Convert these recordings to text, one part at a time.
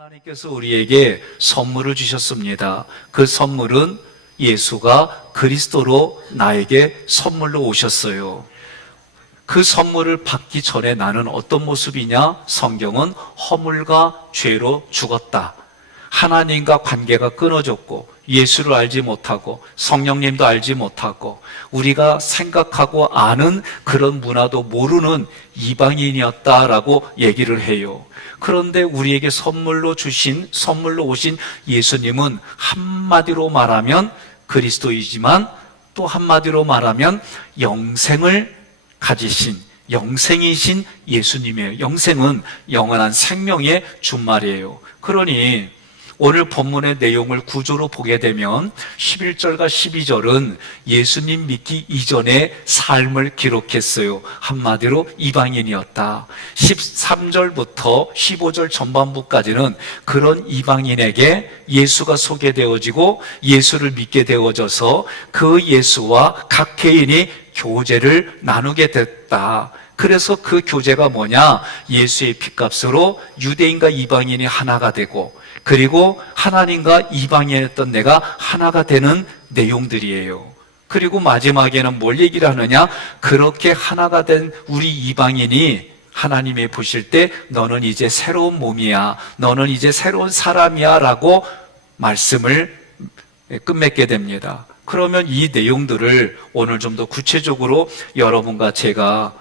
하나님께서 우리에게 선물을 주셨습니다. 그 선물은 예수가 그리스도로 나에게 선물로 오셨어요. 그 선물을 받기 전에 나는 어떤 모습이냐? 성경은 허물과 죄로 죽었다. 하나님과 관계가 끊어졌고 예수를 알지 못하고 성령님도 알지 못하고 우리가 생각하고 아는 그런 문화도 모르는 이방인이었다라고 얘기를 해요. 그런데 우리에게 선물로 오신 예수님은 한마디로 말하면 그리스도이지만 또 한마디로 말하면 영생을 가지신 영생이신 예수님이에요. 영생은 영원한 생명의 준말이에요. 그러니 오늘 본문의 내용을 구조로 보게 되면 11절과 12절은 예수님 믿기 이전의 삶을 기록했어요. 한마디로 이방인이었다. 13절부터 15절 전반부까지는 그런 이방인에게 예수가 소개되어지고 예수를 믿게 되어져서 그 예수와 각 개인이 교제를 나누게 됐다. 그래서 그 교제가 뭐냐? 예수의 핏값으로 유대인과 이방인이 하나가 되고 그리고 하나님과 이방인이었던 내가 하나가 되는 내용들이에요. 그리고 마지막에는 뭘 얘기를 하느냐? 그렇게 하나가 된 우리 이방인이 하나님이 보실 때 너는 이제 새로운 몸이야, 너는 이제 새로운 사람이야 라고 말씀을 끝맺게 됩니다. 그러면 이 내용들을 오늘 좀 더 구체적으로 여러분과 제가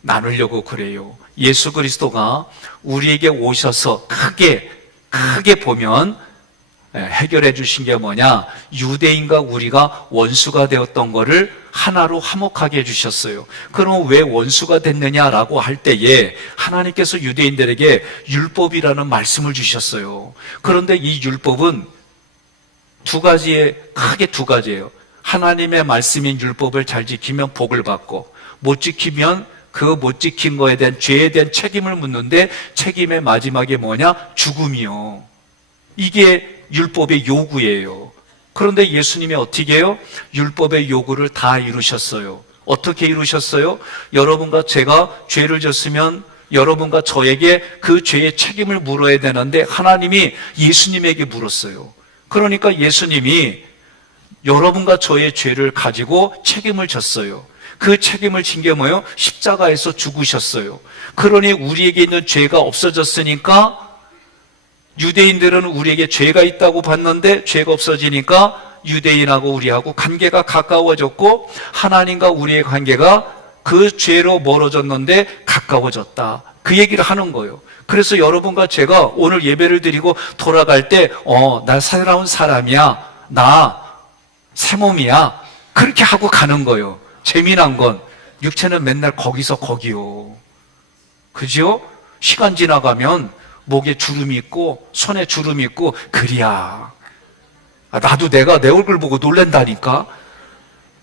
나누려고 그래요. 예수 그리스도가 우리에게 오셔서 크게 보면 해결해 주신 게 뭐냐? 유대인과 우리가 원수가 되었던 것을 하나로 화목하게 해주셨어요. 그럼 왜 원수가 됐느냐라고 할 때에 하나님께서 유대인들에게 율법이라는 말씀을 주셨어요. 그런데 이 율법은 크게 두 가지예요. 하나님의 말씀인 율법을 잘 지키면 복을 받고 못 지키면 그 못 지킨 거에 대한 죄에 대한 책임을 묻는데 책임의 마지막에 뭐냐? 죽음이요. 이게 율법의 요구예요. 그런데 예수님이 어떻게 해요? 율법의 요구를 다 이루셨어요. 어떻게 이루셨어요? 여러분과 제가 죄를 졌으면 여러분과 저에게 그 죄의 책임을 물어야 되는데 하나님이 예수님에게 물었어요. 그러니까 예수님이 여러분과 저의 죄를 가지고 책임을 졌어요. 그 책임을 진 게 뭐예요? 십자가에서 죽으셨어요. 그러니 우리에게 있는 죄가 없어졌으니까 유대인들은 우리에게 죄가 있다고 봤는데 죄가 없어지니까 유대인하고 우리하고 관계가 가까워졌고 하나님과 우리의 관계가 그 죄로 멀어졌는데 가까워졌다. 그 얘기를 하는 거예요. 그래서 여러분과 제가 오늘 예배를 드리고 돌아갈 때 나 새로운 사람이야. 나 새 몸이야. 그렇게 하고 가는 거예요. 재미난 건 육체는 맨날 거기서 거기요. 그죠? 시간 지나가면 목에 주름이 있고 손에 주름이 있고 그리야. 나도 내가 내 얼굴 보고 놀란다니까.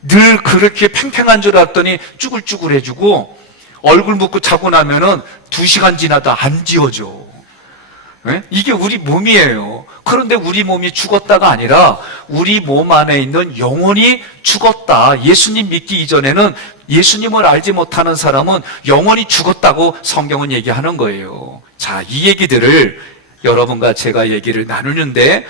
늘 그렇게 팽팽한 줄 알았더니 쭈글쭈글해지고 얼굴 묻고 자고 나면은 2시간 지나다 안 지워져. 네? 이게 우리 몸이에요. 그런데 우리 몸이 죽었다가 아니라 우리 몸 안에 있는 영혼이 죽었다. 예수님 믿기 이전에는 예수님을 알지 못하는 사람은 영혼이 죽었다고 성경은 얘기하는 거예요. 자, 이 얘기들을 여러분과 제가 얘기를 나누는데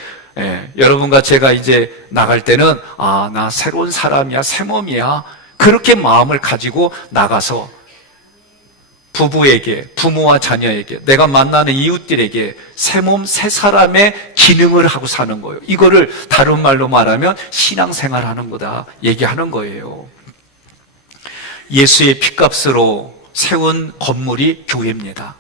여러분과 제가 이제 나갈 때는 나 새로운 사람이야, 새 몸이야. 그렇게 마음을 가지고 나가서 부부에게, 부모와 자녀에게, 내가 만나는 이웃들에게 새 몸, 새 사람의 기능을 하고 사는 거예요. 이거를 다른 말로 말하면 신앙생활 하는 거다 얘기하는 거예요. 예수의 핏값으로 세운 건물이 교회입니다.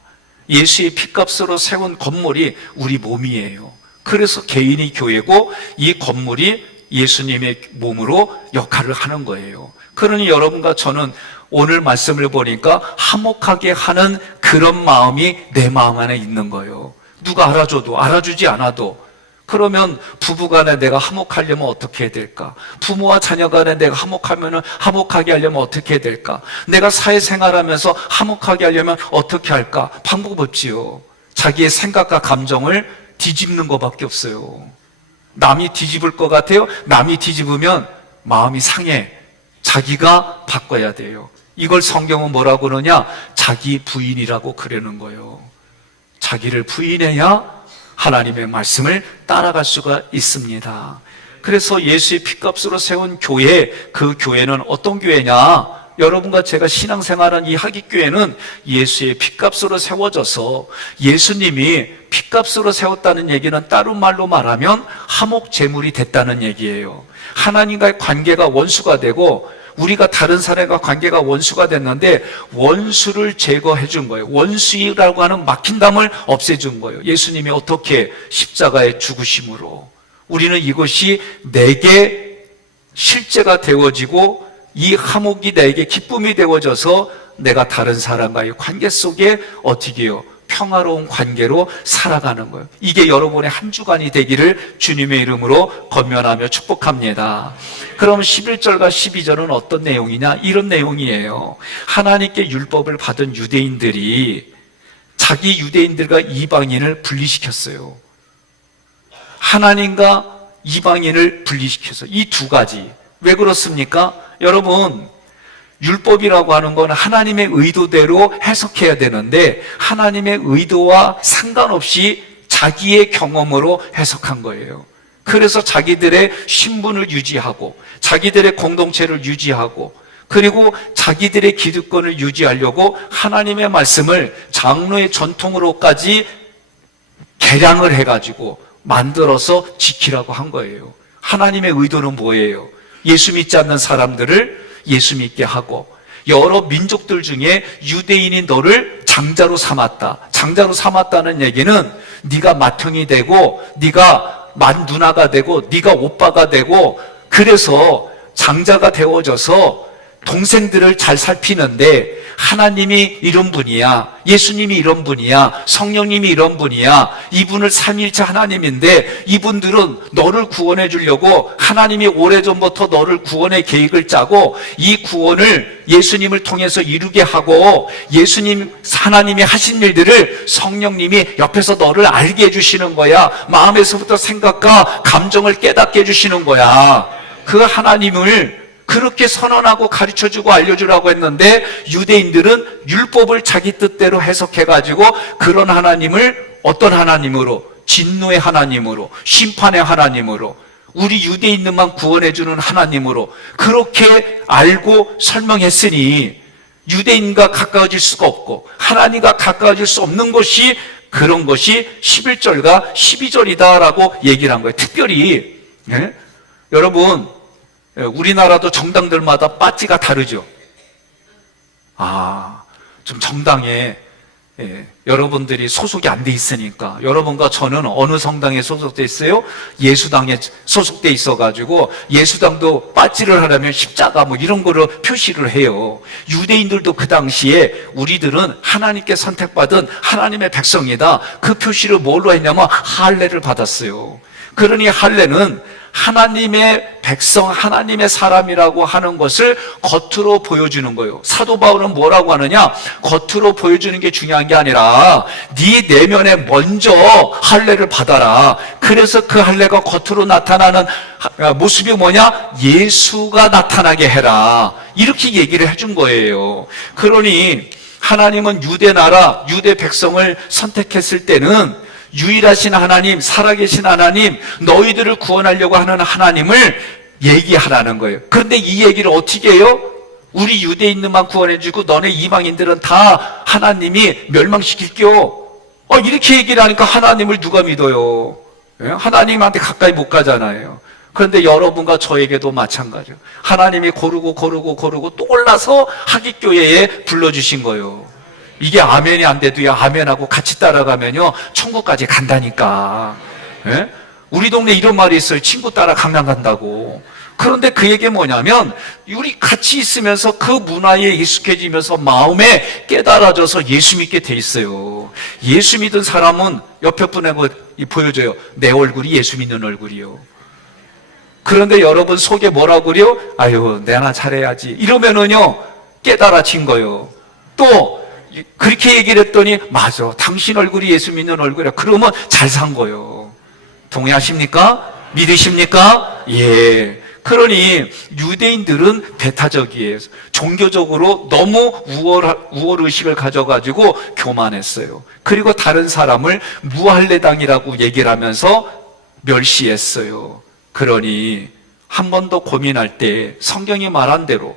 예수의 핏값으로 세운 건물이 우리 몸이에요. 그래서 개인이 교회고 이 건물이 예수님의 몸으로 역할을 하는 거예요. 그러니 여러분과 저는 오늘 말씀을 보니까 화목하게 하는 그런 마음이 내 마음 안에 있는 거예요. 누가 알아줘도 알아주지 않아도 그러면 부부간에 내가 화목하려면 어떻게 해야 될까? 부모와 자녀간에 내가 화목하게 하려면 어떻게 해야 될까? 내가 사회생활하면서 화목하게 하려면 어떻게 할까? 방법 없지요. 자기의 생각과 감정을 뒤집는 것밖에 없어요. 남이 뒤집을 것 같아요? 남이 뒤집으면 마음이 상해. 자기가 바꿔야 돼요. 이걸 성경은 뭐라고 그러냐? 자기 부인이라고 그러는 거예요. 자기를 부인해야 하나님의 말씀을 따라갈 수가 있습니다. 그래서 예수의 피값으로 세운 교회, 그 교회는 어떤 교회냐? 여러분과 제가 신앙생활한 이 하깃교회는 예수의 피값으로 세워져서 예수님이 피값으로 세웠다는 얘기는 다른 말로 말하면 화목제물이 됐다는 얘기예요. 하나님과의 관계가 원수가 되고 우리가 다른 사람과 관계가 원수가 됐는데 원수를 제거해 준 거예요. 원수라고 하는 막힌담을 없애준 거예요. 예수님이 어떻게 십자가의 죽으심으로 우리는 이것이 내게 실제가 되어지고 이 화목이 내게 기쁨이 되어져서 내가 다른 사람과의 관계 속에 어떻게 해요? 평화로운 관계로 살아가는 거예요. 이게 여러분의 한 주간이 되기를 주님의 이름으로 권면하며 축복합니다. 그럼 11절과 12절은 어떤 내용이냐? 이런 내용이에요. 하나님께 율법을 받은 유대인들이 자기 유대인들과 이방인을 분리시켰어요. 하나님과 이방인을 분리시켜서 이 두 가지. 왜 그렇습니까? 여러분, 율법이라고 하는 건 하나님의 의도대로 해석해야 되는데 하나님의 의도와 상관없이 자기의 경험으로 해석한 거예요. 그래서 자기들의 신분을 유지하고 자기들의 공동체를 유지하고 그리고 자기들의 기득권을 유지하려고 하나님의 말씀을 장로의 전통으로까지 개량을 해가지고 만들어서 지키라고 한 거예요. 하나님의 의도는 뭐예요? 예수 믿지 않는 사람들을 예수 믿게 하고 여러 민족들 중에 유대인이 너를 장자로 삼았다. 장자로 삼았다는 얘기는 네가 맏형이 되고 네가 맏누나가 되고 네가 오빠가 되고 그래서 장자가 되어져서 동생들을 잘 살피는데 하나님이 이런 분이야, 예수님이 이런 분이야, 성령님이 이런 분이야, 이분을 삼위일체 하나님인데 이분들은 너를 구원해 주려고 하나님이 오래전부터 너를 구원의 계획을 짜고 이 구원을 예수님을 통해서 이루게 하고 예수님 하나님이 하신 일들을 성령님이 옆에서 너를 알게 해주시는 거야. 마음에서부터 생각과 감정을 깨닫게 해주시는 거야. 그 하나님을 그렇게 선언하고 가르쳐주고 알려주라고 했는데 유대인들은 율법을 자기 뜻대로 해석해가지고 그런 하나님을 어떤 하나님으로? 진노의 하나님으로, 심판의 하나님으로, 우리 유대인들만 구원해주는 하나님으로 그렇게 알고 설명했으니 유대인과 가까워질 수가 없고 하나님과 가까워질 수 없는 것이 그런 것이 11절과 12절이다라고 얘기를 한 거예요. 특별히 여러분 우리나라도 정당들마다 빠지가 다르죠. 좀 정당에 여러분들이 소속이 안 돼 있으니까 여러분과 저는 어느 성당에 소속돼 있어요? 예수당에 소속돼 있어가지고 예수당도 빠지를 하려면 십자가 뭐 이런 거를 표시를 해요. 유대인들도 그 당시에 우리들은 하나님께 선택받은 하나님의 백성이다. 그 표시를 뭘로 했냐면 할례를 받았어요. 그러니 할례는 하나님의 백성, 하나님의 사람이라고 하는 것을 겉으로 보여주는 거예요. 사도 바울은 뭐라고 하느냐? 겉으로 보여주는 게 중요한 게 아니라 네 내면에 먼저 할례를 받아라. 그래서 그 할례가 겉으로 나타나는 모습이 뭐냐? 예수가 나타나게 해라. 이렇게 얘기를 해준 거예요. 그러니 하나님은 유대 나라, 유대 백성을 선택했을 때는 유일하신 하나님, 살아계신 하나님, 너희들을 구원하려고 하는 하나님을 얘기하라는 거예요. 그런데 이 얘기를 어떻게 해요? 우리 유대인들만 구원해주고 너네 이방인들은 다 하나님이 멸망시킬게요. 이렇게 얘기를 하니까 하나님을 누가 믿어요? 하나님한테 가까이 못 가잖아요. 그런데 여러분과 저에게도 마찬가지예요. 하나님이 고르고 또 골라서 하깃교회에 불러주신 거예요. 이게 아멘이 안 돼도요, 아멘하고 같이 따라가면요, 천국까지 간다니까. 예? 우리 동네 이런 말이 있어요. 친구 따라 강남 간다고. 그런데 그 얘기 뭐냐면, 우리 같이 있으면서 그 문화에 익숙해지면서 마음에 깨달아져서 예수 믿게 돼 있어요. 예수 믿은 사람은 옆에 분에게 보여줘요. 내 얼굴이 예수 믿는 얼굴이요. 그런데 여러분 속에 뭐라고 그래요? 아유, 내가 잘해야지. 이러면은요, 깨달아진 거예요. 또, 그렇게 얘기를 했더니 맞아, 당신 얼굴이 예수 믿는 얼굴이야. 그러면 잘 산 거예요. 동의하십니까? 믿으십니까? 예. 그러니 유대인들은 배타적이에요. 종교적으로 너무 우월의식을 가져가지고 교만했어요. 그리고 다른 사람을 무할례당이라고 얘기를 하면서 멸시했어요. 그러니 한 번 더 고민할 때 성경이 말한 대로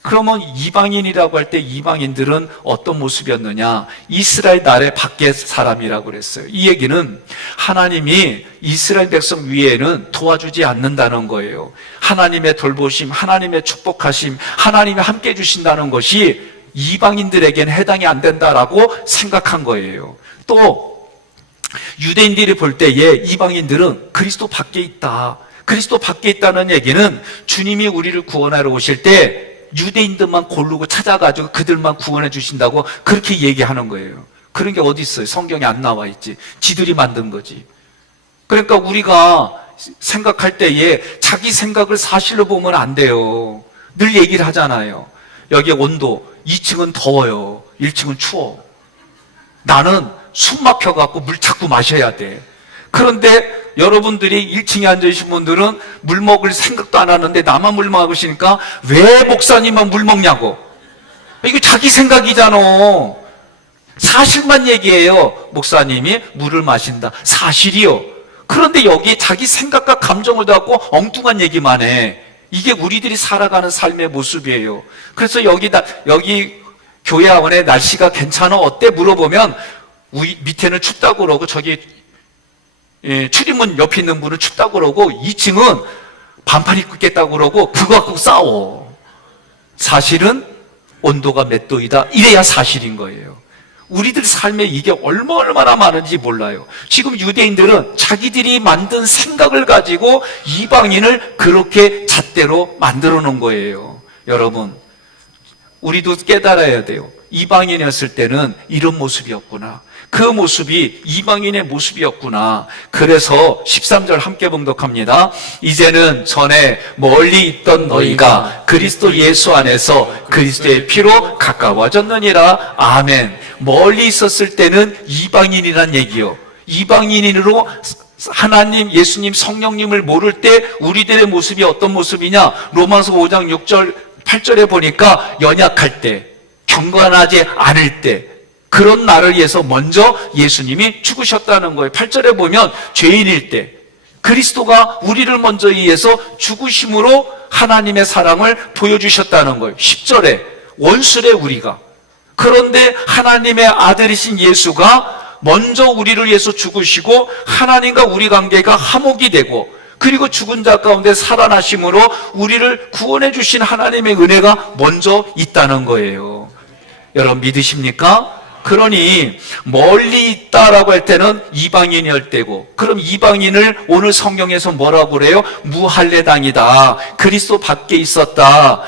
그러면 이방인이라고 할 때 이방인들은 어떤 모습이었느냐? 이스라엘 나라의 밖의 사람이라고 그랬어요. 이 얘기는 하나님이 이스라엘 백성 위에는 도와주지 않는다는 거예요. 하나님의 돌보심, 하나님의 축복하심, 하나님이 함께 해주신다는 것이 이방인들에게는 해당이 안 된다라고 생각한 거예요. 또 유대인들이 볼 때에 이방인들은 그리스도 밖에 있다. 그리스도 밖에 있다는 얘기는 주님이 우리를 구원하러 오실 때 유대인들만 고르고 찾아가지고 그들만 구원해 주신다고 그렇게 얘기하는 거예요. 그런 게 어디 있어요? 성경에 안 나와 있지. 지들이 만든 거지. 그러니까 우리가 생각할 때에 자기 생각을 사실로 보면 안 돼요. 늘 얘기를 하잖아요. 여기 온도 2층은 더워요. 1층은 추워. 나는 숨 막혀갖고 물 자꾸 마셔야 돼. 그런데 여러분들이 1층에 앉아계신 분들은 물 먹을 생각도 안 하는데 나만 물 먹으시니까 왜 목사님만 물 먹냐고. 이거 자기 생각이잖아. 사실만 얘기해요. 목사님이 물을 마신다. 사실이요. 그런데 여기 자기 생각과 감정을 갖고 엉뚱한 얘기만 해. 이게 우리들이 살아가는 삶의 모습이에요. 그래서 여기 교회 안에 날씨가 괜찮아? 어때? 물어보면 밑에는 춥다고 그러고 저기 출입문 옆에 있는 분은 춥다고 그러고 2층은 반팔 입고 있겠다고 그러고 그거 갖고 싸워. 사실은 온도가 몇 도이다. 이래야 사실인 거예요. 우리들 삶에 이게 얼마나 많은지 몰라요. 지금 유대인들은 자기들이 만든 생각을 가지고 이방인을 그렇게 잣대로 만들어 놓은 거예요. 여러분, 우리도 깨달아야 돼요. 이방인이었을 때는 이런 모습이었구나. 그 모습이 이방인의 모습이었구나. 그래서 13절 함께 봉독합니다. 이제는 전에 멀리 있던 너희가 그리스도 예수 안에서 그리스도의 피로 가까워졌느니라. 아멘. 멀리 있었을 때는 이방인이란 얘기요. 이방인으로 하나님, 예수님, 성령님을 모를 때 우리들의 모습이 어떤 모습이냐? 로마서 5장 6절, 8절에 보니까 연약할 때, 경건하지 않을 때, 그런 나를 위해서 먼저 예수님이 죽으셨다는 거예요. 8절에 보면 죄인일 때 그리스도가 우리를 먼저 위해서 죽으심으로 하나님의 사랑을 보여주셨다는 거예요. 10절에 원수래 우리가. 그런데 하나님의 아들이신 예수가 먼저 우리를 위해서 죽으시고 하나님과 우리 관계가 화목이 되고 그리고 죽은 자 가운데 살아나심으로 우리를 구원해 주신 하나님의 은혜가 먼저 있다는 거예요. 여러분 믿으십니까? 그러니 멀리 있다라고 할 때는 이방인이할 때고, 그럼 이방인을 오늘 성경에서 뭐라고 그래요? 무할례당이다. 그리스도 밖에 있었다.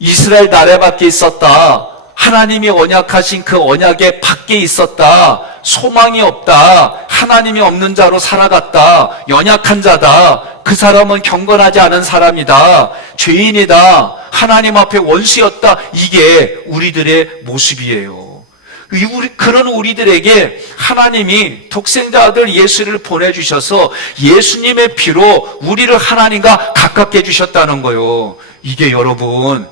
이스라엘 나라 밖에 있었다. 하나님이 언약하신 그 언약의 밖에 있었다. 소망이 없다. 하나님이 없는 자로 살아갔다. 연약한 자다. 그 사람은 경건하지 않은 사람이다. 죄인이다. 하나님 앞에 원수였다. 이게 우리들의 모습이에요. 그런 우리들에게 하나님이 독생자 아들 예수를 보내주셔서 예수님의 피로 우리를 하나님과 가깝게 해주셨다는 거예요. 이게 여러분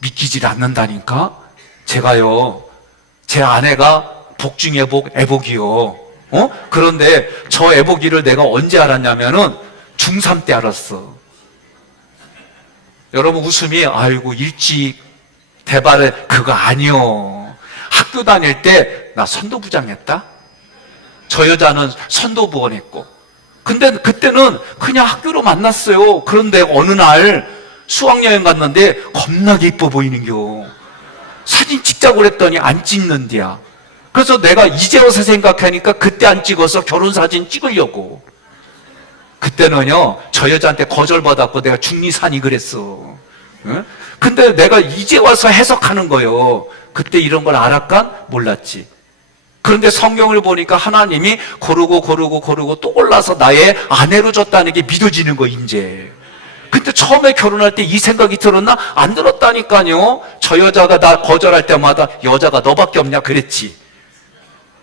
믿기질 않는다니까? 제가요, 제 아내가 복 중에 복, 애복이요. 그런데 저 애복이를 내가 언제 알았냐면은 중3 때 알았어. 여러분 웃음이 아이고 일찍 대발에 그거 아니요. 학교 다닐 때 나 선도부장 했다. 저 여자는 선도부원 했고. 근데 그때는 그냥 학교로 만났어요. 그런데 어느 날 수학여행 갔는데 겁나게 이뻐 보이는겨. 사진 찍자고 그랬더니 안 찍는디야. 그래서 내가 이제 와서 생각하니까 그때 안 찍어서 결혼사진 찍으려고. 그때는요 저 여자한테 거절받았고 내가 중리산이 그랬어. 응? 근데 내가 이제 와서 해석하는 거예요. 그때 이런 걸 알았간? 몰랐지. 그런데 성경을 보니까 하나님이 고르고 또 골라서 나의 아내로 줬다는 게 믿어지는 거 이제. 근데 처음에 결혼할 때 이 생각이 들었나? 안 들었다니까요. 저 여자가 나 거절할 때마다 여자가 너밖에 없냐 그랬지.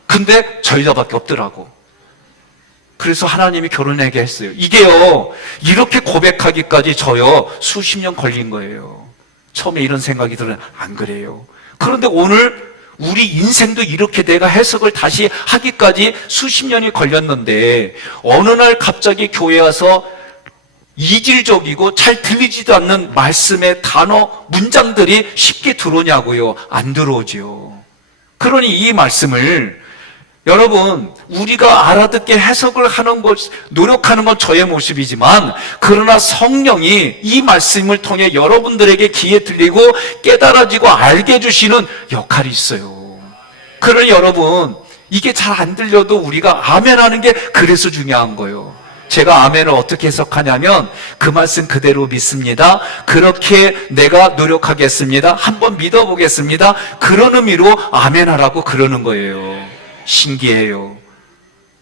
근데 저 여자밖에 없더라고. 그래서 하나님이 결혼하게 했어요. 이게요, 이렇게 고백하기까지 저요, 수십 년 걸린 거예요. 처음에 이런 생각이 들어요. 안 그래요. 그런데 오늘 우리 인생도 이렇게 내가 해석을 다시 하기까지 수십 년이 걸렸는데, 어느 날 갑자기 교회 와서 이질적이고 잘 들리지도 않는 말씀의 단어, 문장들이 쉽게 들어오냐고요? 안 들어오죠. 그러니 이 말씀을 여러분, 우리가 알아듣게 해석을 하는 것, 노력하는 건 저의 모습이지만, 그러나 성령이 이 말씀을 통해 여러분들에게 귀에 들리고 깨달아지고 알게 해주시는 역할이 있어요. 그러니 여러분, 이게 잘 안 들려도 우리가 아멘 하는 게 그래서 중요한 거예요. 제가 아멘을 어떻게 해석하냐면, 그 말씀 그대로 믿습니다. 그렇게 내가 노력하겠습니다. 한번 믿어보겠습니다. 그런 의미로 아멘 하라고 그러는 거예요. 신기해요.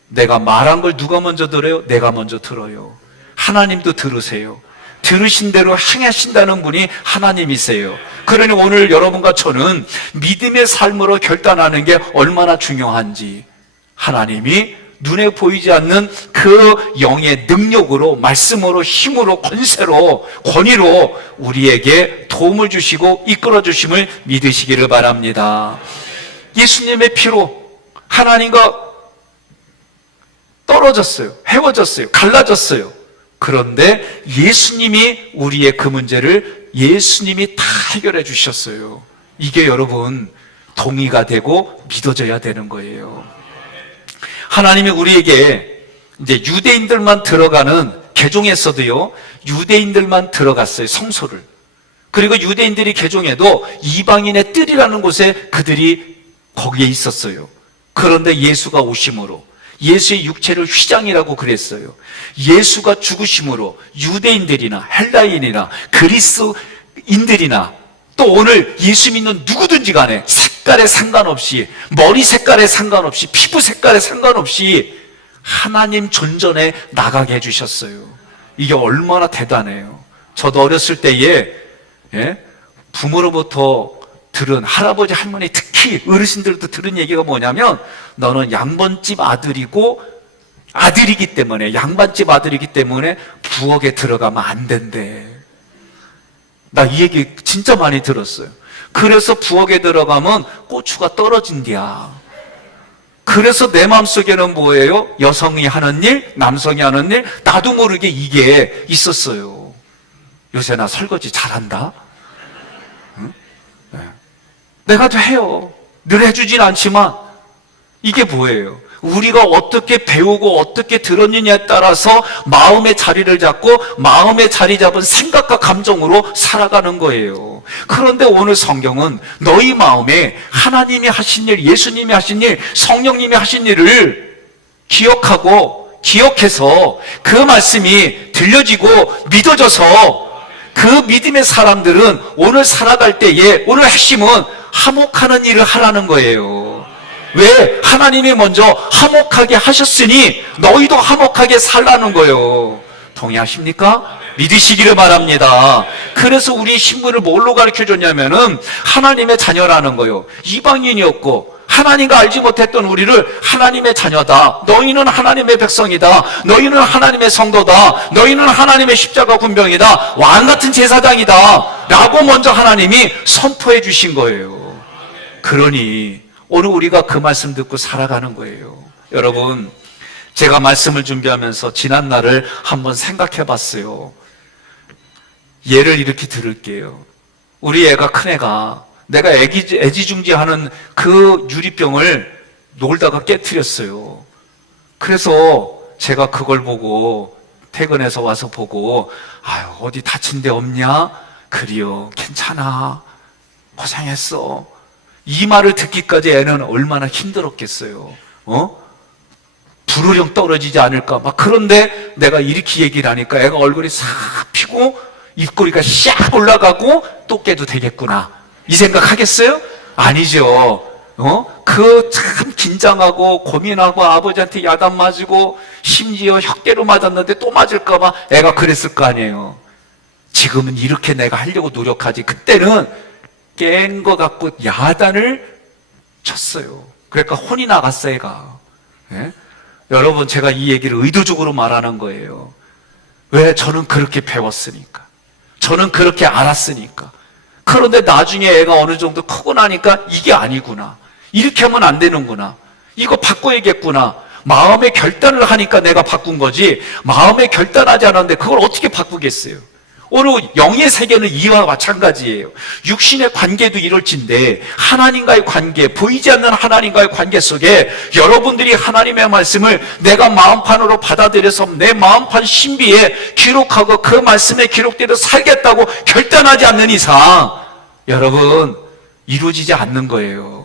내가 말한 걸 누가 먼저 들어요? 내가 먼저 들어요. 하나님도 들으세요. 들으신 대로 행하신다는 분이 하나님이세요. 그러니 오늘 여러분과 저는 믿음의 삶으로 결단하는 게 얼마나 중요한지, 하나님이 눈에 보이지 않는 그 영의 능력으로, 말씀으로, 힘으로, 권세로, 권위로 우리에게 도움을 주시고 이끌어 주심을 믿으시기를 바랍니다. 예수님의 피로 하나님과 떨어졌어요. 헤어졌어요. 갈라졌어요. 그런데 예수님이 우리의 그 문제를 예수님이 다 해결해 주셨어요. 이게 여러분 동의가 되고 믿어져야 되는 거예요. 하나님이 우리에게 이제 유대인들만 들어가는 개종에서도요, 유대인들만 들어갔어요. 성소를. 그리고 유대인들이 개종해도 이방인의 뜰이라는 곳에 그들이 거기에 있었어요. 그런데 예수가 오심으로, 예수의 육체를 휘장이라고 그랬어요. 예수가 죽으심으로 유대인들이나 헬라인이나 그리스인들이나 또 오늘 예수 믿는 누구든지 간에 색깔에 상관없이, 머리 색깔에 상관없이, 피부 색깔에 상관없이 하나님 존전에 나가게 해주셨어요. 이게 얼마나 대단해요. 저도 어렸을 때에 부모로부터 들은, 할아버지 할머니 특히 어르신들도 들은 얘기가 뭐냐면, 너는 양반집 아들이고 아들이기 때문에, 양반집 아들이기 때문에 부엌에 들어가면 안 된대. 나 이 얘기 진짜 많이 들었어요. 그래서 부엌에 들어가면 고추가 떨어진대야. 그래서 내 마음속에는 뭐예요? 여성이 하는 일, 남성이 하는 일, 나도 모르게 이게 있었어요. 요새 나 설거지 잘한다? 응? 네. 내가 또 해요. 늘 해주진 않지만 이게 뭐예요? 우리가 어떻게 배우고 어떻게 들었느냐에 따라서 마음의 자리를 잡고 마음의 자리 잡은 생각과 감정으로 살아가는 거예요. 그런데 오늘 성경은 너희 마음에 하나님이 하신 일, 예수님이 하신 일, 성령님이 하신 일을 기억하고 기억해서 그 말씀이 들려지고 믿어져서 그 믿음의 사람들은 오늘 살아갈 때에 오늘 핵심은 화목하는 일을 하라는 거예요. 왜? 하나님이 먼저 화목하게 하셨으니 너희도 화목하게 살라는 거예요. 동의하십니까? 믿으시기를 바랍니다. 그래서 우리 신분을 뭘로 가르쳐줬냐면은 하나님의 자녀라는 거예요. 이방인이었고 하나님과 알지 못했던 우리를 하나님의 자녀다, 너희는 하나님의 백성이다, 너희는 하나님의 성도다, 너희는 하나님의 십자가 군병이다, 왕같은 제사장이다 라고 먼저 하나님이 선포해 주신 거예요. 그러니 오늘 우리가 그 말씀 듣고 살아가는 거예요. 여러분, 제가 말씀을 준비하면서 지난 날을 한번 생각해 봤어요. 예를 이렇게 들을게요. 우리 애가, 큰애가 내가 애지중지하는 그 유리병을 놀다가 깨트렸어요. 그래서 제가 그걸 보고 퇴근해서 와서 보고, 아유, 어디 다친 데 없냐? 그래요, 괜찮아, 고생했어. 이 말을 듣기까지 애는 얼마나 힘들었겠어요. 불호령 떨어지지 않을까 막. 그런데 내가 이렇게 얘기를 하니까 애가 얼굴이 싹 피고 입꼬리가 샥 올라가고 또 깨도 되겠구나 이 생각 하겠어요? 아니죠. 그 참 긴장하고 고민하고 아버지한테 야단 맞고 심지어 혓개로 맞았는데 또 맞을까봐 애가 그랬을 거 아니에요. 지금은 이렇게 내가 하려고 노력하지, 그때는 깬 거 갖고 야단을 쳤어요. 그러니까 혼이 나갔어 애가. 예? 여러분, 제가 이 얘기를 의도적으로 말하는 거예요. 왜? 저는 그렇게 배웠으니까. 저는 그렇게 알았으니까. 그런데 나중에 애가 어느 정도 크고 나니까 이게 아니구나. 이렇게 하면 안 되는구나. 이거 바꿔야겠구나. 마음의 결단을 하니까 내가 바꾼 거지, 마음의 결단하지 않았는데 그걸 어떻게 바꾸겠어요? 오늘 영의 세계는 이와 마찬가지예요. 육신의 관계도 이럴진데 하나님과의 관계, 보이지 않는 하나님과의 관계 속에 여러분들이 하나님의 말씀을 내가 마음판으로 받아들여서 내 마음판 신비에 기록하고 그 말씀에 기록대로 살겠다고 결단하지 않는 이상 여러분, 이루어지지 않는 거예요.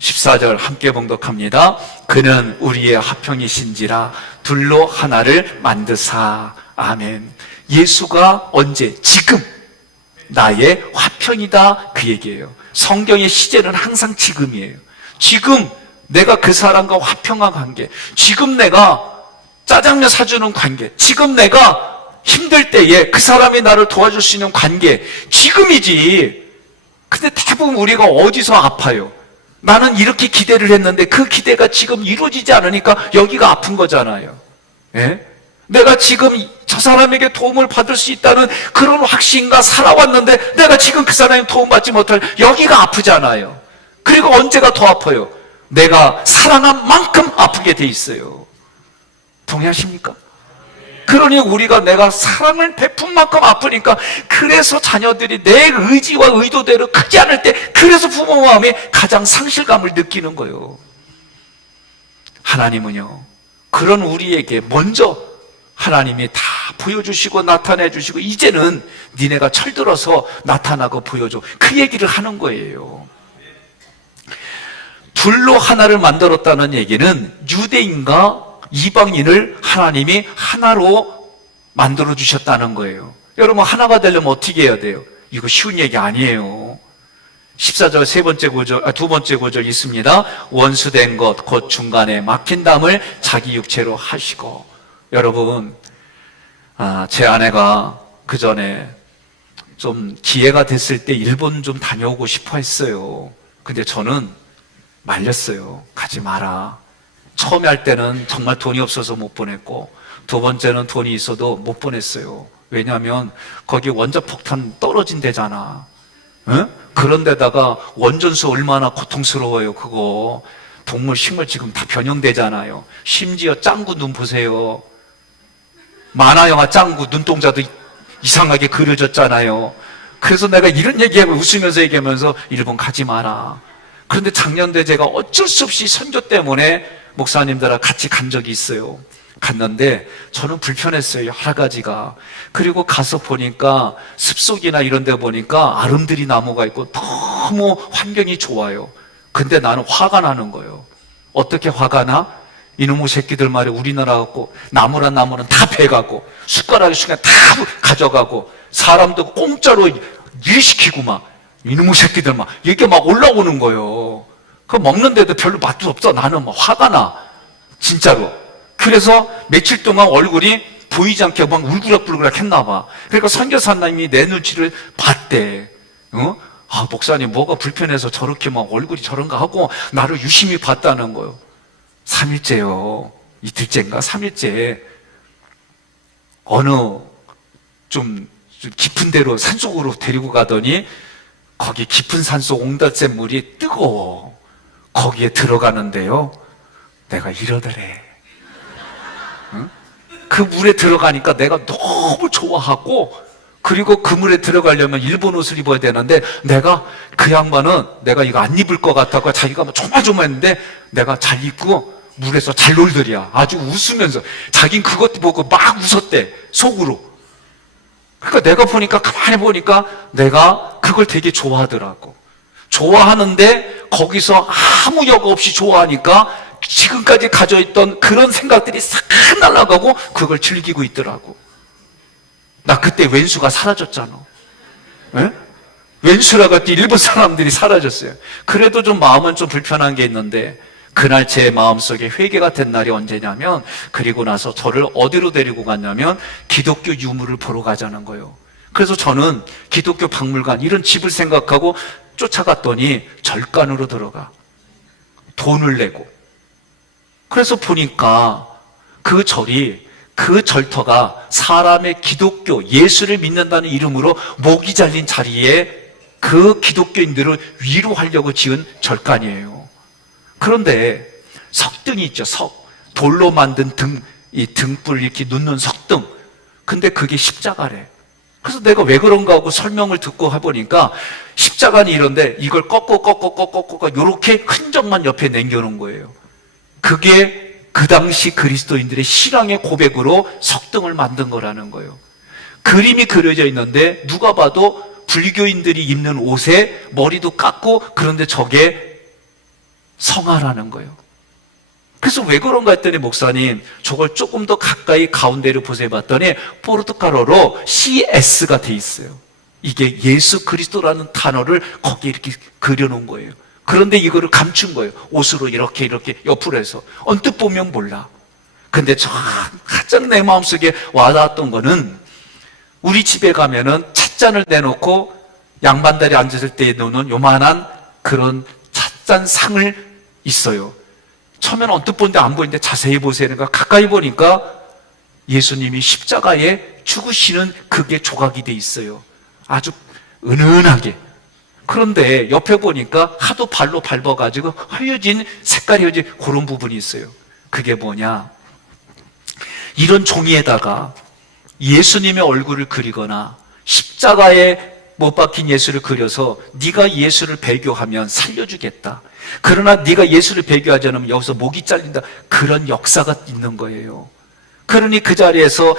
14절 함께 봉독합니다. 그는 우리의 화평이신지라 둘로 하나를 만드사. 아멘. 예수가 언제? 지금 나의 화평이다, 그 얘기예요. 성경의 시제는 항상 지금이에요. 지금 내가 그 사람과 화평한 관계, 지금 내가 짜장면 사주는 관계, 지금 내가 힘들 때에 그 사람이 나를 도와줄 수 있는 관계, 지금이지. 근데 대부분 우리가 어디서 아파요? 나는 이렇게 기대를 했는데 그 기대가 지금 이루어지지 않으니까 여기가 아픈 거잖아요. 예? 내가 지금 저 사람에게 도움을 받을 수 있다는 그런 확신과 살아왔는데 내가 지금 그 사람의 도움받지 못할, 여기가 아프잖아요. 그리고 언제가 더 아파요? 내가 사랑한 만큼 아프게 돼 있어요. 동의하십니까? 그러니 우리가 내가 사랑을 베푼 만큼 아프니까, 그래서 자녀들이 내 의지와 의도대로 크지 않을 때, 그래서 부모 마음이 가장 상실감을 느끼는 거예요. 하나님은요, 그런 우리에게 먼저 하나님이 다 보여주시고 나타내 주시고, 이제는 니네가 철들어서 나타나고 보여줘, 그 얘기를 하는 거예요. 둘로 하나를 만들었다는 얘기는 유대인과 이방인을 하나님이 하나로 만들어 주셨다는 거예요. 여러분, 하나가 되려면 어떻게 해야 돼요? 이거 쉬운 얘기 아니에요. 14절 두 번째 구절 있습니다. 원수된 것 곧 중간에 막힌 담을 자기 육체로 하시고. 여러분, 제 아내가 그 전에 좀 기회가 됐을 때 일본 좀 다녀오고 싶어 했어요. 근데 저는 말렸어요. 가지 마라. 처음에 할 때는 정말 돈이 없어서 못 보냈고, 두 번째는 돈이 있어도 못 보냈어요. 왜냐하면 거기 원자폭탄 떨어진 데잖아. 응? 그런 데다가 원전수 얼마나 고통스러워요. 그거 동물 식물 지금 다 변형되잖아요. 심지어 짱구 눈 보세요. 만화 영화 짱구 눈동자도 이상하게 그려졌잖아요. 그래서 내가 이런 얘기하고 웃으면서 얘기하면서 일본 가지 마라. 그런데 작년에 제가 어쩔 수 없이 선교 때문에 목사님들하고 같이 간 적이 있어요. 갔는데 저는 불편했어요. 여러 가지가. 그리고 가서 보니까 습속이나 이런 데 보니까 아름드리 나무가 있고 너무 환경이 좋아요. 근데 나는 화가 나는 거예요. 어떻게 화가 나? 이놈의 새끼들 말이야. 우리나라 갖고 나무란 나무는 다 베가고 숟가락이 순간 다 가져가고 사람도 공짜로 일시키고 막 이놈의 새끼들 막 이렇게 막 올라오는 거예요. 그 먹는데도 별로 맛도 없어. 나는 막 화가 나. 진짜로. 그래서 며칠 동안 얼굴이 보이지 않게 막 울그락불그락 했나 봐. 그러니까 선교사님이 내 눈치를 봤대. 목사님 뭐가 불편해서 저렇게 막 얼굴이 저런가 하고 나를 유심히 봤다는 거예요. 3일째요. 이틀째인가 3일째. 어느 좀 깊은 데로 산속으로 데리고 가더니 거기 깊은 산속 옹달샘 물이 뜨거워. 거기에 들어가는데요, 내가 이러더래. 응? 그 물에 들어가니까 내가 너무 좋아하고, 그리고 그 물에 들어가려면 일본 옷을 입어야 되는데 내가 그 양반은 내가 이거 안 입을 것 같다고 자기가 뭐 조마조마했는데 내가 잘 입고 물에서 잘 놀더리야. 아주 웃으면서. 자긴 그것 보고 막 웃었대, 속으로. 그러니까 내가 보니까, 가만히 보니까 내가 그걸 되게 좋아하더라고. 좋아하는데 거기서 아무 여과 없이 좋아하니까 지금까지 가져있던 그런 생각들이 싹 날아가고 그걸 즐기고 있더라고. 나 그때 왼수가 사라졌잖아. 에? 왼수라고 했더니 일본 사람들이 사라졌어요. 그래도 좀 마음은 좀 불편한 게 있는데, 그날 제 마음속에 회개가 된 날이 언제냐면, 그리고 나서 저를 어디로 데리고 갔냐면 기독교 유물을 보러 가자는 거예요. 그래서 저는 기독교 박물관 이런 집을 생각하고 쫓아갔더니 절간으로 들어가. 돈을 내고 그래서 보니까 그 절터가 사람의 기독교, 예수를 믿는다는 이름으로 목이 잘린 자리에 그 기독교인들을 위로하려고 지은 절간이에요. 그런데 석등이 있죠, 돌로 만든 이 등불 이렇게 놓는 석등. 근데 그게 십자가래. 그래서 내가 왜 그런가 하고 설명을 듣고 해보니까 십자가는 이런데 이걸 꺾고 이렇게 흔적만 옆에 남겨놓은 거예요. 그게 그 당시 그리스도인들의 신앙의 고백으로 석등을 만든 거라는 거예요. 그림이 그려져 있는데 누가 봐도 불교인들이 입는 옷에 머리도 깎고, 그런데 저게 성화라는 거예요. 그래서 왜 그런가 했더니 목사님, 저걸 조금 더 가까이 가운데를 보세요 봤더니 포르투갈어로 CS가 돼 있어요. 이게 예수 그리스도라는 단어를 거기에 이렇게 그려놓은 거예요. 그런데 이거를 감춘 거예요. 옷으로 이렇게 옆으로 해서. 언뜻 보면 몰라. 근데 가장 내 마음속에 와닿았던 거는, 우리 집에 가면은 찻잔을 내놓고 양반다리 앉았을 때 놓는 요만한 그런 찻잔 상을 있어요. 처음에는 언뜻 보는데 안 보이는데 자세히 보세요. 그러니까 가까이 보니까 예수님이 십자가에 죽으시는 그게 조각이 돼 있어요. 아주 은은하게. 그런데 옆에 보니까 하도 발로 밟아가지고 허여진, 색깔이 허여진 그런 부분이 있어요. 그게 뭐냐? 이런 종이에다가 예수님의 얼굴을 그리거나 십자가에 못 박힌 예수를 그려서 네가 예수를 배교하면 살려주겠다. 그러나 네가 예수를 배교하지 않으면 여기서 목이 잘린다. 그런 역사가 있는 거예요. 그러니 그 자리에서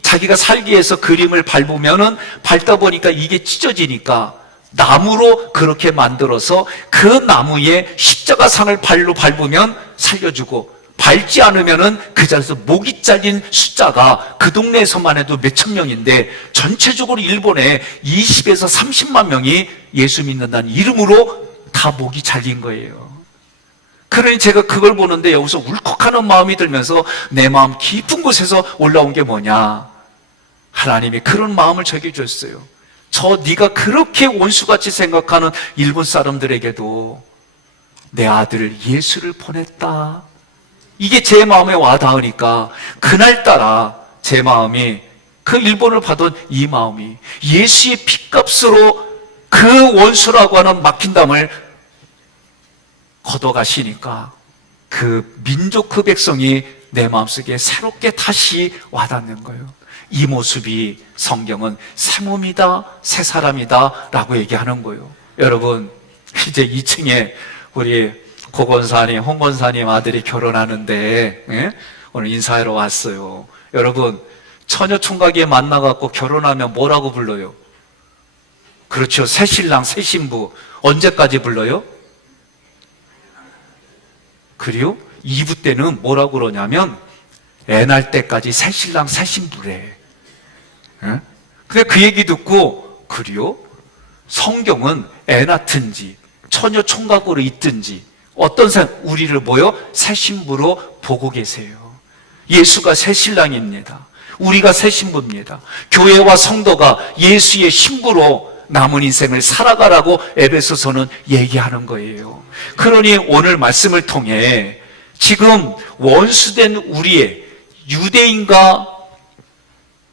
자기가 살기 위해서 그림을 밟으면은 밟다 보니까 이게 찢어지니까 나무로 그렇게 만들어서 그 나무에 십자가 상을 발로 밟으면 살려주고, 밟지 않으면은 그 자리에서 목이 잘린 숫자가 그 동네에서만 해도 몇천 명인데 전체적으로 일본에 20에서 30만 명이 예수 믿는다는 이름으로 다 목이 잘린 거예요. 그러니 제가 그걸 보는데 여기서 울컥하는 마음이 들면서 내 마음 깊은 곳에서 올라온 게 뭐냐? 하나님이 그런 마음을 저에게 줬어요. 네가 그렇게 원수같이 생각하는 일본 사람들에게도 내 아들을 예수를 보냈다. 이게 제 마음에 와닿으니까 그날따라 제 마음이, 그 일본을 받은 이 마음이 예수의 핏값으로 그 원수라고 하는 막힌 담을 걷어가시니까 그 민족, 그 백성이 내 마음속에 새롭게 다시 와닿는 거예요. 이 모습이 성경은 새 몸이다, 새 사람이다 라고 얘기하는 거예요. 여러분, 이제 2층에 우리 고 권사님, 홍 권사님 아들이 결혼하는데 오늘 인사하러 왔어요. 여러분, 처녀 총각이 만나갖고 결혼하면 뭐라고 불러요? 그렇죠, 새신랑 새신부. 언제까지 불러요? 그리고 2부 때는 뭐라고 그러냐면 애 날 때까지 새신랑 새신부래. 근데 그 얘기 듣고, 그래요? 성경은 애 낳든지 처녀 총각으로 있든지 어떤 사람, 우리를 새신부로 보고 계세요. 예수가 새신랑입니다. 우리가 새신부입니다. 교회와 성도가 예수의 신부로 남은 인생을 살아가라고 에베소서는 얘기하는 거예요. 그러니 오늘 말씀을 통해 지금 원수된 우리의 유대인과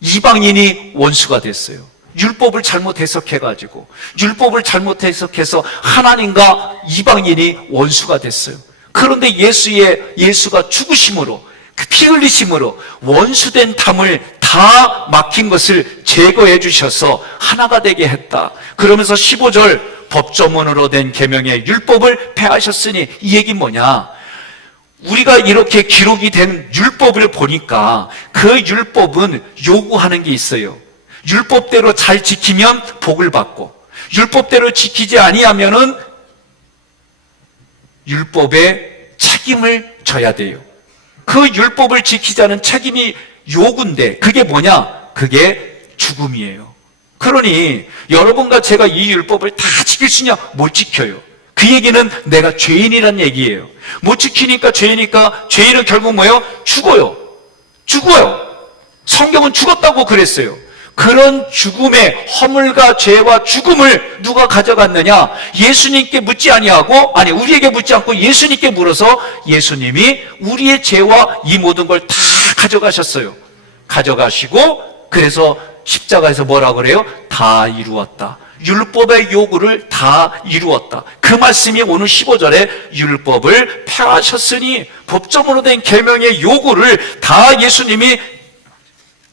이방인이 원수가 됐어요. 율법을 잘못 해석해가지고, 율법을 잘못 해석해서 하나님과 이방인이 원수가 됐어요. 그런데 예수가 죽으심으로, 그 피 흘리심으로 원수된 담을 다 막힌 것을 제거해 주셔서 하나가 되게 했다. 그러면서 15절 법조문으로 된 계명의 율법을 폐하셨으니, 이 얘기 뭐냐? 우리가 이렇게 기록이 된 율법을 보니까 그 율법은 요구하는 게 있어요. 율법대로 잘 지키면 복을 받고, 율법대로 지키지 아니하면은 율법의 책임을 져야 돼요. 그 율법을 지키자는 책임이 요구인데 그게 뭐냐? 그게 죽음이에요. 그러니 여러분과 제가 이 율법을 다 지킬 수 있냐? 못 지켜요. 그 얘기는 내가 죄인이란 얘기예요. 못 지키니까 죄이니까, 죄인은 결국 뭐예요? 죽어요. 성경은 죽었다고 그랬어요. 그런 죽음의 허물과 죄와 죽음을 누가 가져갔느냐? 예수님께 묻지 아니하고, 아니 우리에게 묻지 않고 예수님께 물어서 예수님이 우리의 죄와 이 모든 걸 다 가져가셨어요. 가져가시고 그래서 십자가에서 뭐라 그래요? 다 이루었다. 율법의 요구를 다 이루었다. 그 말씀이 오늘 15절에 율법을 폐하셨으니, 법정으로 된 계명의 요구를 다 예수님이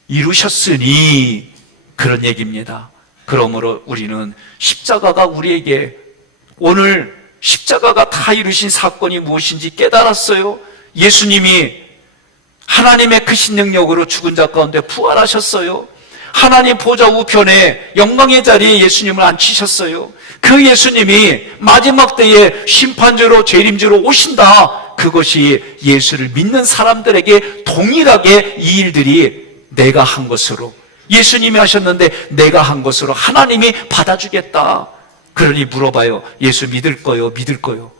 이루셨으니, 그런 얘기입니다. 그러므로 우리는 십자가가 우리에게, 오늘 십자가가 다 이루신 사건이 무엇인지 깨달았어요. 예수님이 하나님의 크신 능력으로 죽은 자 가운데 부활하셨어요. 하나님 보좌 우편에 영광의 자리에 예수님을 앉히셨어요. 그 예수님이 마지막 때에 심판주로 재림주로 오신다. 그것이 예수를 믿는 사람들에게 동일하게 이 일들이 내가 한 것으로, 예수님이 하셨는데 내가 한 것으로 하나님이 받아주겠다. 그러니 물어봐요. 예수 믿을 거요? 믿을 거요?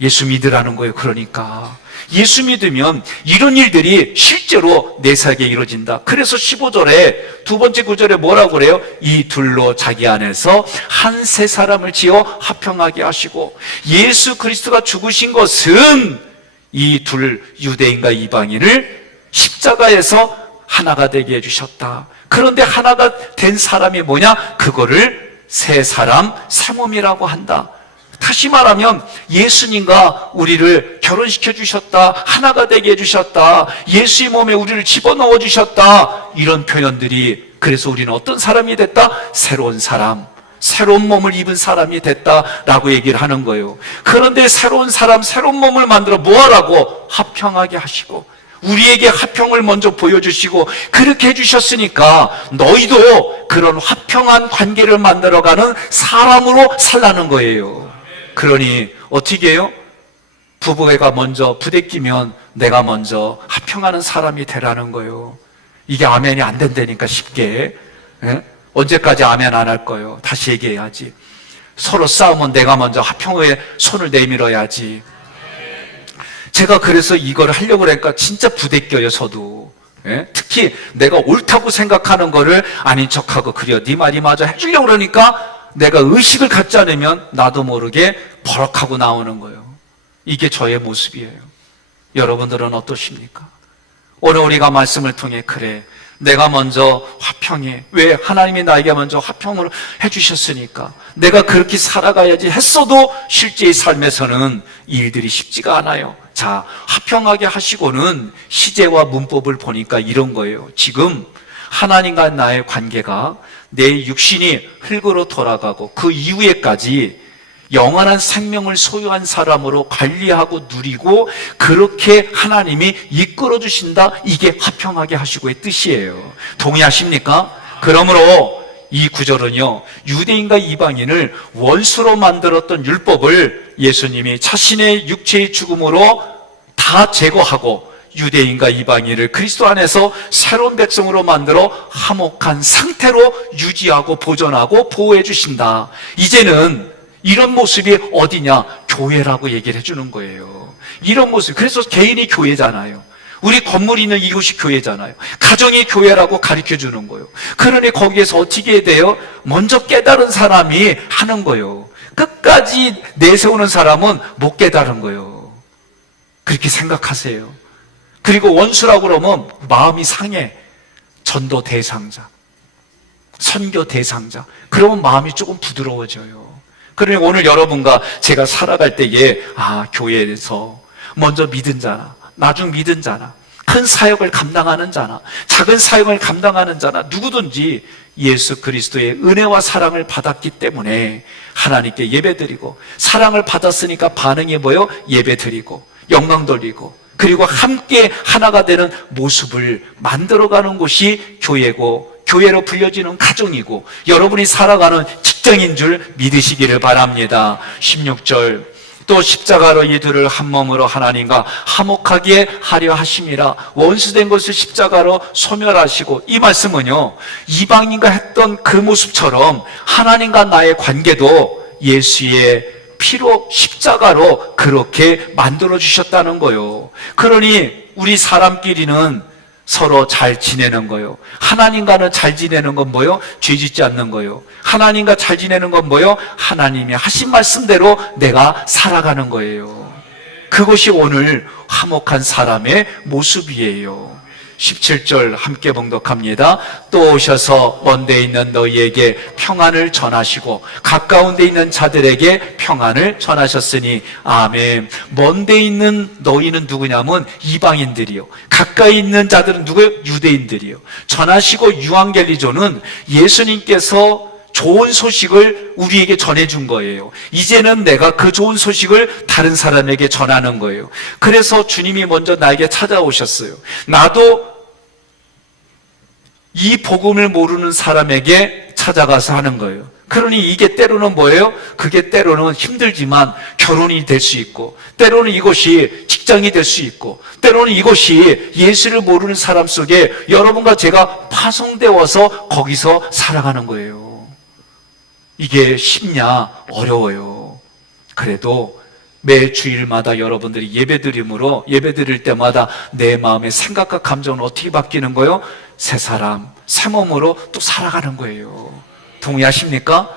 예수 믿으라는 거예요. 그러니까 예수 믿으면 이런 일들이 실제로 내 삶에 이루어진다. 그래서 15절에 두 번째 구절에 뭐라고 그래요? 이 둘로 자기 안에서 한 세 사람을 지어 합평하게 하시고, 예수 그리스도가 죽으신 것은 이 둘, 유대인과 이방인을 십자가에서 하나가 되게 해주셨다. 그런데 하나가 된 사람이 뭐냐? 그거를 세 사람, 세 몸이라고 한다. 다시 말하면 예수님과 우리를 결혼시켜 주셨다, 하나가 되게 해주셨다, 예수의 몸에 우리를 집어넣어 주셨다, 이런 표현들이, 그래서 우리는 어떤 사람이 됐다? 새로운 사람, 새로운 몸을 입은 사람이 됐다라고 얘기를 하는 거예요. 그런데 새로운 사람, 새로운 몸을 만들어 뭐하라고? 합평하게 하시고, 우리에게 합평을 먼저 보여주시고 그렇게 해주셨으니까 너희도 그런 화평한 관계를 만들어가는 사람으로 살라는 거예요. 그러니 어떻게 해요? 부부가 먼저 부대끼면 내가 먼저 합평하는 사람이 되라는 거예요. 이게 아멘이 안 된다니까 쉽게. 예? 언제까지 아멘 안 할 거예요? 다시 얘기해야지. 서로 싸우면 내가 먼저 합평에 손을 내밀어야지. 제가 그래서 이걸 하려고 그러니까 진짜 부대껴요, 저도. 예? 특히 내가 옳다고 생각하는 거를 아닌 척하고, 그래 네 말이 맞아 해주려고 그러니까 내가 의식을 갖지 않으면 나도 모르게 버럭하고 나오는 거예요. 이게 저의 모습이에요. 여러분들은 어떠십니까? 오늘 우리가 말씀을 통해, 그래 내가 먼저 화평해. 왜? 하나님이 나에게 먼저 화평을 해주셨으니까 내가 그렇게 살아가야지 했어도 실제의 삶에서는 이 일들이 쉽지가 않아요. 자, 화평하게 하시고는 시제와 문법을 보니까 이런 거예요. 지금 하나님과 나의 관계가 내 육신이 흙으로 돌아가고 그 이후에까지 영원한 생명을 소유한 사람으로 관리하고 누리고 그렇게 하나님이 이끌어 주신다. 이게 화평하게 하시고의 뜻이에요. 동의하십니까? 그러므로 이 구절은요, 유대인과 이방인을 원수로 만들었던 율법을 예수님이 자신의 육체의 죽음으로 다 제거하고 유대인과 이방인을 그리스도 안에서 새로운 백성으로 만들어 화목한 상태로 유지하고 보존하고 보호해 주신다. 이제는 이런 모습이 어디냐? 교회라고 얘기를 해주는 거예요. 이런 모습. 그래서 개인이 교회잖아요. 우리 건물이 있는 이곳이 교회잖아요. 가정이 교회라고 가르쳐 주는 거예요. 그러니 거기에서 어떻게 해야 돼요? 먼저 깨달은 사람이 하는 거예요. 끝까지 내세우는 사람은 못 깨달은 거예요. 그렇게 생각하세요. 그리고 원수라고 그러면 마음이 상해. 전도 대상자, 선교 대상자. 그러면 마음이 조금 부드러워져요. 그러니 오늘 여러분과 제가 살아갈 때에, 아, 교회에서 먼저 믿은 자나, 나중 믿은 자나, 큰 사역을 감당하는 자나, 작은 사역을 감당하는 자나, 누구든지 예수 그리스도의 은혜와 사랑을 받았기 때문에 하나님께 예배드리고, 사랑을 받았으니까 반응이 뭐예요? 예배드리고 영광 돌리고, 그리고 함께 하나가 되는 모습을 만들어가는 곳이 교회고, 교회로 불려지는 가정이고, 여러분이 살아가는 직장인 줄 믿으시기를 바랍니다. 16절, 또 십자가로 이들을 한 몸으로 하나님과 화목하게 하려 하심이라. 원수된 것을 십자가로 소멸하시고, 이 말씀은요, 이방인과 했던 그 모습처럼 하나님과 나의 관계도 예수의 피로 십자가로 그렇게 만들어 주셨다는 거예요. 그러니 우리 사람끼리는 서로 잘 지내는 거요. 하나님과는 잘 지내는 건 뭐요? 죄 짓지 않는 거요. 하나님과 잘 지내는 건 뭐요? 하나님이 하신 말씀대로 내가 살아가는 거예요. 그것이 오늘 화목한 사람의 모습이에요. 17절 함께 봉독합니다. 또 오셔서 먼데 있는 너희에게 평안을 전하시고 가까운 데 있는 자들에게 평안을 전하셨으니 아멘. 먼데 있는 너희는 누구냐면 이방인들이요. 가까이 있는 자들은 누구예요? 유대인들이요. 전하시고 유앙겔리조는 예수님께서 좋은 소식을 우리에게 전해준 거예요. 이제는 내가 그 좋은 소식을 다른 사람에게 전하는 거예요. 그래서 주님이 먼저 나에게 찾아오셨어요. 나도 이 복음을 모르는 사람에게 찾아가서 하는 거예요. 그러니 이게 때로는 뭐예요? 그게 때로는 힘들지만 결혼이 될 수 있고, 때로는 이것이 직장이 될 수 있고, 때로는 이것이 예수를 모르는 사람 속에 여러분과 제가 파송되어서 거기서 살아가는 거예요. 이게 쉽냐? 어려워요. 그래도 매 주일마다 여러분들이 예배드림으로 예배드릴 때마다 내 마음의 생각과 감정은 어떻게 바뀌는 거예요? 새 사람, 새 몸으로 또 살아가는 거예요. 동의하십니까?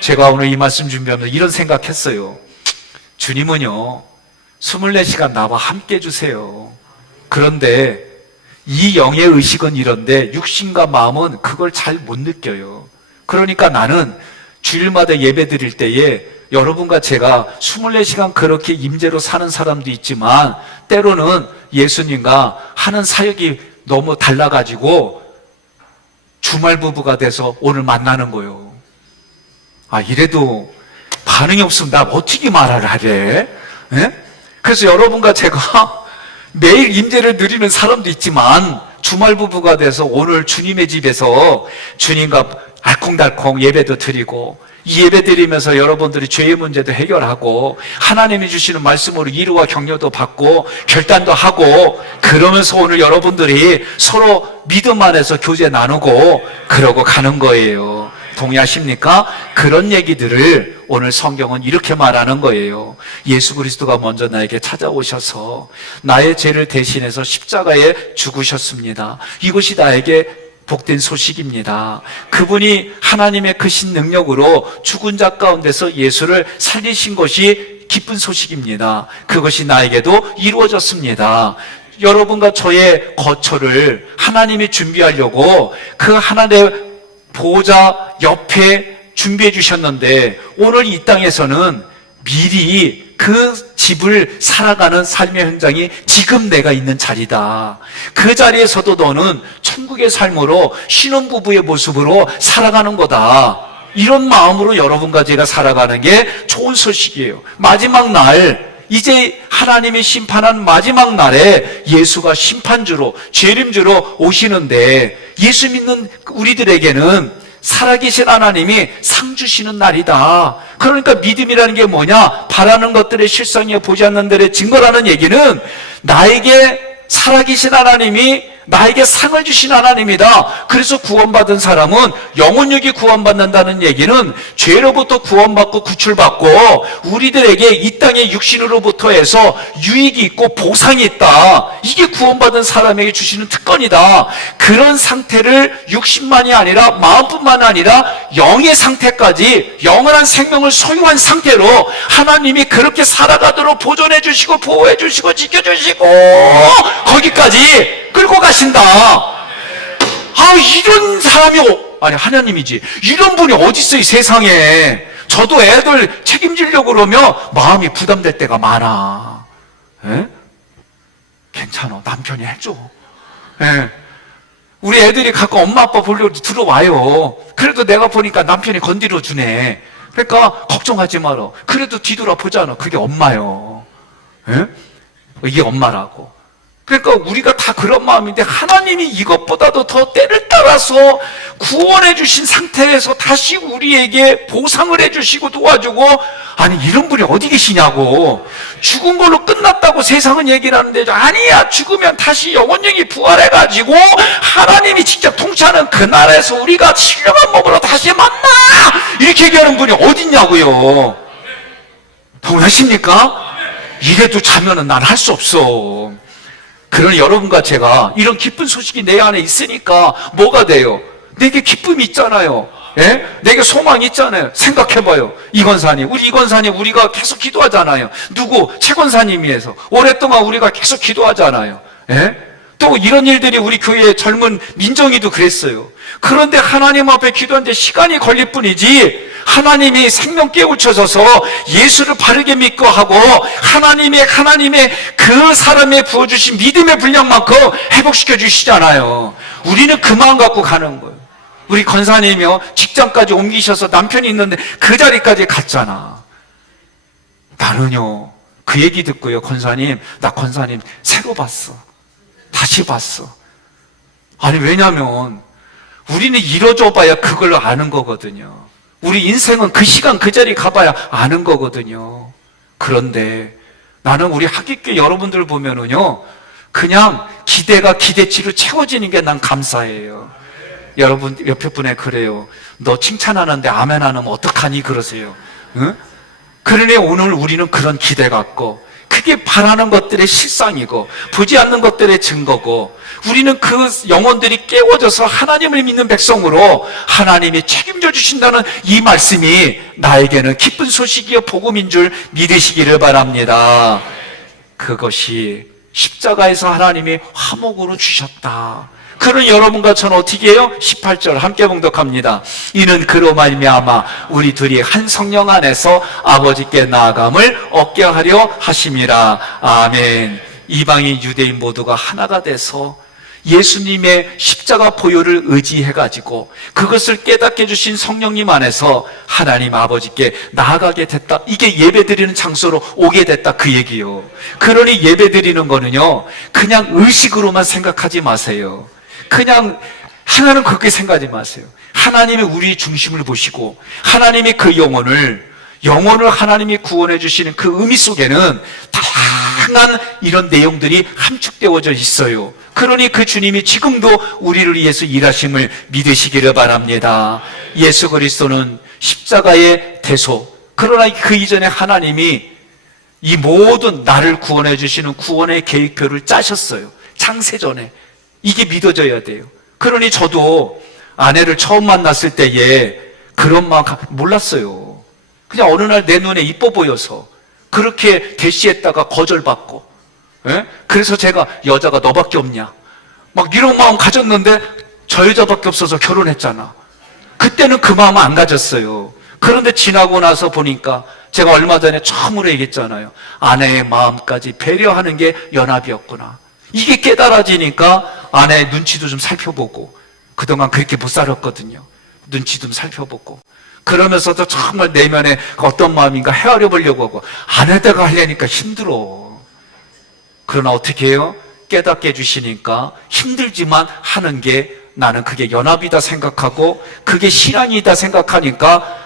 제가 오늘 이 말씀 준비하면서 이런 생각했어요. 주님은요 24시간 나와 함께 해주세요. 그런데 이 영의 의식은 이런데 육신과 마음은 그걸 잘 못 느껴요. 그러니까 나는 주일마다 예배 드릴 때에 여러분과 제가 24시간 그렇게 임재로 사는 사람도 있지만 때로는 예수님과 하는 사역이 너무 달라가지고 주말 부부가 돼서 오늘 만나는 거예요. 아, 이래도 반응이 없으면 나 어떻게 말을 하래? 네? 그래서 여러분과 제가 매일 임재를 누리는 사람도 있지만 주말 부부가 돼서 오늘 주님의 집에서 주님과 알콩달콩 예배도 드리고 이 예배 드리면서 여러분들이 죄의 문제도 해결하고 하나님이 주시는 말씀으로 위로와 격려도 받고 결단도 하고 그러면서 오늘 여러분들이 서로 믿음 안에서 교제 나누고 그러고 가는 거예요. 동의하십니까? 그런 얘기들을 오늘 성경은 이렇게 말하는 거예요. 예수 그리스도가 먼저 나에게 찾아오셔서 나의 죄를 대신해서 십자가에 죽으셨습니다. 이것이 나에게 복된 소식입니다. 그분이 하나님의 크신 능력으로 죽은 자 가운데서 예수를 살리신 것이 기쁜 소식입니다. 그것이 나에게도 이루어졌습니다. 여러분과 저의 거처를 하나님이 준비하려고 그 하나님의 보호자 옆에 준비해 주셨는데 오늘 이 땅에서는 미리 그 집을 살아가는 삶의 현장이 지금 내가 있는 자리다. 그 자리에서도 너는 천국의 삶으로 신혼부부의 모습으로 살아가는 거다. 이런 마음으로 여러분과 제가 살아가는 게 좋은 소식이에요. 마지막 날, 이제 하나님이 심판한 마지막 날에 예수가 심판주로, 재림주로 오시는데 예수 믿는 우리들에게는 살아계신 하나님이 상 주시는 날이다. 그러니까 믿음이라는 게 뭐냐? 바라는 것들의 실상에 보지 않는 데의 증거라는 얘기는 나에게 살아계신 하나님이 나에게 상을 주신 하나님이다. 그래서 구원받은 사람은 영혼육이 구원받는다는 얘기는 죄로부터 구원받고 구출받고 우리들에게 이 땅의 육신으로부터 해서 유익이 있고 보상이 있다. 이게 구원받은 사람에게 주시는 특권이다. 그런 상태를 육신만이 아니라 마음뿐만 아니라 영의 상태까지 영원한 생명을 소유한 상태로 하나님이 그렇게 살아가도록 보존해 주시고 보호해 주시고 지켜주시고 거기까지 끌고 가신다. 아, 이런 사람이 아니 하나님이지. 이런 분이 어디 있어 이 세상에. 저도 애들 책임지려고 그러면 마음이 부담될 때가 많아. 에? 괜찮아. 남편이 해줘. 에. 우리 애들이 가끔 엄마 아빠 보려고 들어와요. 그래도 내가 보니까 남편이 건드려 주네. 그러니까 걱정하지 마라. 그래도 뒤돌아보잖아. 그게 엄마요. 에? 이게 엄마라고. 그러니까 우리가 다 그런 마음인데 하나님이 이것보다도 더 때를 따라서 구원해 주신 상태에서 다시 우리에게 보상을 해 주시고 도와주고 아니 이런 분이 어디 계시냐고. 죽은 걸로 끝났다고 세상은 얘기를 하는데 아니야. 죽으면 다시 영혼령이 부활해가지고 하나님이 직접 통치하는 그날에서 우리가 신령한 몸으로 다시 만나 이렇게 얘기하는 분이 어딨냐고요. 동의하십니까? 이래도 자면은 난 할 수 없어. 그런 여러분과 제가 이런 기쁜 소식이 내 안에 있으니까 뭐가 돼요? 내게 기쁨이 있잖아요. 예? 내게 소망이 있잖아요. 생각해봐요. 이건사님, 우리가 계속 기도하잖아요. 누구? 최 권사님이 해서 오랫동안 우리가 계속 기도하잖아요. 예? 또 이런 일들이 우리 교회의 젊은 민정이도 그랬어요. 그런데 하나님 앞에 기도하는데 시간이 걸릴 뿐이지, 하나님이 생명 깨우쳐져서 예수를 바르게 믿고 하고 하나님의 그 사람의 부어주신 믿음의 분량만큼 회복시켜 주시잖아요. 우리는 그 마음 갖고 가는 거예요. 우리 권사님이요, 직장까지 옮기셔서 남편이 있는데 그 자리까지 갔잖아. 나는요, 그 얘기 듣고요, 나 권사님 새로 봤어. 다시 봤어. 아니, 왜냐면 우리는 이뤄줘 봐야 그걸 아는 거거든요. 우리 인생은 그 시간 그 자리 가봐야 아는 거거든요. 그런데 나는 우리 학기교회 여러분들 보면은요, 그냥 기대가 기대치로 채워지는 게 난 감사해요. 여러분 옆에 분에 그래요. 너 칭찬하는데 아멘 안 하면 어떡하니 그러세요. 응? 그러니 오늘 우리는 그런 기대 갖고, 그게 바라는 것들의 실상이고 보지 않는 것들의 증거고, 우리는 그 영혼들이 깨워져서 하나님을 믿는 백성으로 하나님이 책임져 주신다는 이 말씀이 나에게는 기쁜 소식이요 복음인 줄 믿으시기를 바랍니다. 그것이 십자가에서 하나님이 화목으로 주셨다. 그런 여러분과 저는 어떻게 해요? 18절 함께 봉독합니다. 이는 그로 말미암아 우리 둘이 한 성령 안에서 아버지께 나아감을 얻게 하려 하심이라. 아멘. 이방인 유대인 모두가 하나가 돼서 예수님의 십자가 보혈을 의지해가지고 그것을 깨닫게 해주신 성령님 안에서 하나님 아버지께 나아가게 됐다. 이게 예배드리는 장소로 오게 됐다, 그 얘기요. 그러니 예배드리는 거는요, 그냥 의식으로만 생각하지 마세요. 그냥 하나는 그렇게 생각하지 마세요. 하나님이 우리의 중심을 보시고 하나님이 그 영혼을 하나님이 구원해 주시는 그 의미 속에는 다양한 이런 내용들이 함축되어져 있어요. 그러니 그 주님이 지금도 우리를 위해서 일하심을 믿으시기를 바랍니다. 예수 그리스도는 십자가의 대소, 그러나 그 이전에 하나님이 이 모든 나를 구원해 주시는 구원의 계획표를 짜셨어요. 창세전에. 이게 믿어져야 돼요. 그러니 저도 아내를 처음 만났을 때에 그런 마음 몰랐어요. 그냥 어느 날 내 눈에 이뻐 보여서 그렇게 대시했다가 거절받고, 예? 그래서 제가 여자가 너밖에 없냐 막 이런 마음 가졌는데 저 여자밖에 없어서 결혼했잖아. 그때는 그 마음 안 가졌어요. 그런데 지나고 나서 보니까 제가 얼마 전에 처음으로 얘기했잖아요. 아내의 마음까지 배려하는 게 연합이었구나. 이게 깨달아지니까 아내의 눈치도 좀 살펴보고, 그동안 그렇게 못 살았거든요. 눈치 좀 살펴보고, 그러면서도 정말 내면에 어떤 마음인가 헤아려 보려고 하고, 아내다가 하려니까 힘들어. 그러나 어떻게 해요? 깨닫게 해주시니까 힘들지만 하는 게, 나는 그게 연합이다 생각하고 그게 신앙이다 생각하니까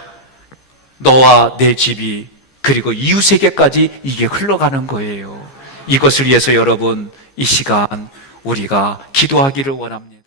너와 내 집이 그리고 이웃에게까지 이게 흘러가는 거예요. 이것을 위해서 여러분 이 시간 우리가 기도하기를 원합니다.